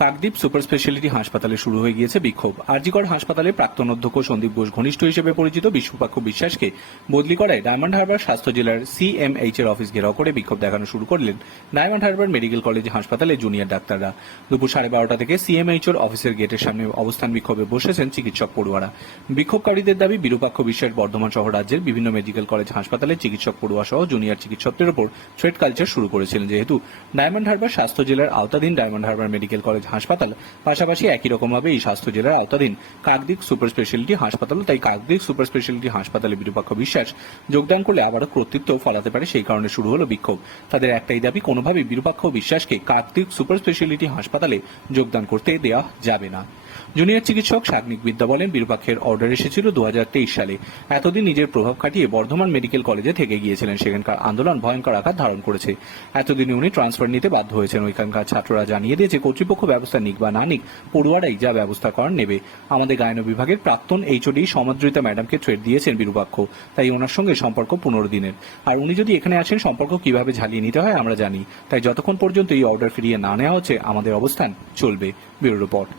Kakdwip super speciality হাসপাতালে শুরু হয়ে গিয়েছে বিক্ষোভ। আরজিকর হাসপাতালে প্রাক্তন অধ্যক্ষ সন্দীপ ঘোষ ঘনিষ্ঠ হিসেবে পরিচিত বিশ্বপাক্ষ বিশ্বাসকে বদলি করায় ডায়মন্ড হারবার স্বাস্থ্য জেলার সিএমএইচ এর অফিস ঘেরাও করে বিক্ষোভ দেখানো শুরু করলেন ডায়মন্ড হারবার মেডিকেল কলেজ হাসপাতালে জুনিয়র ডাক্তাররা। দুপুর সাড়ে বারোটা থেকে সিএমএইচ এর অফিসের গেটের সামনে অবস্থান বিক্ষোভে বসেছেন চিকিৎসক পড়ুয়ারা। বিক্ষোভকারীদের দাবি, বিরূপাক্ষ বিশ্বের বর্ধমান সহ রাজ্যের বিভিন্ন মেডিকেল কলেজ হাসপাতালে চিকিৎসক পড়ুয়া সহ জুনিয়র চিকিৎসকদের উপর থ্রেড কালচার শুরু করেছিলেন। যেহেতু ডায়মন্ড হারবার স্বাস্থ্য জেলার আওতাধীন ডায়মন্ড হারবার মেডিকেল কলেজ হাসপাতাল। পাশাপাশি একই রকমভাবে এই স্বাস্থ্য জেলার আওতাধীন কাকদ্বীপ সুপার স্পেশালিটি হাসপাতাল তাই কাকদ্বীপ সুপার স্পেশালিটি হাসপাতালে বিরূপাক্ষ বিশ্বাস যোগদান করলে আবারও কর্তৃত্ব ফলাতে পারে, সেই কারণে শুরু হলো বিক্ষোভ। তাদের একটাই দাবি, কোনোভাবেই বিরূপাক্ষ বিশ্বাসকে কাকদ্বীপ সুপার স্পেশালিটি হাসপাতালে যোগদান করতে দেওয়া যাবে না। জুনিয়র চিকিৎসক সাগ্নিক বিদ্যা বলেন, বিরূপাক্ষের অর্ডার এসেছিল দু হাজার তেইশ সালে। এতদিন নিজের প্রভাব খাটিয়ে বর্ধমান মেডিকেল কলেজে থেকে গিয়েছিলেন। সেখানকার আন্দোলন ভয়ঙ্কর আকার ধারণ করেছে। এতদিন উনি ট্রান্সফার নিতে বাধ্য হয়েছেন। ওইখানকার ছাত্ররা জানিয়ে দিয়েছে কর্তৃপক্ষ ব্যবস্থা নিক বা না নিক, পড়ুয়ারাই যা ব্যবস্থা করার নেবে। আমাদের গায়ন বিভাগের প্রাক্তন এইচওডি সমাদৃতা ম্যাডামকে থ্রেড দিয়েছেন বিরূপাক্ষ, তাই ওনার সঙ্গে সম্পর্ক পনেরো দিনের। আর উনি যদি এখানে আসেন সম্পর্ক কীভাবে ঝালিয়ে নিতে হয় আমরা জানি। তাই যতক্ষণ পর্যন্ত এই অর্ডার ফিরিয়ে না নেওয়া হচ্ছে, আমাদের অবস্থান চলবে। Bureau report.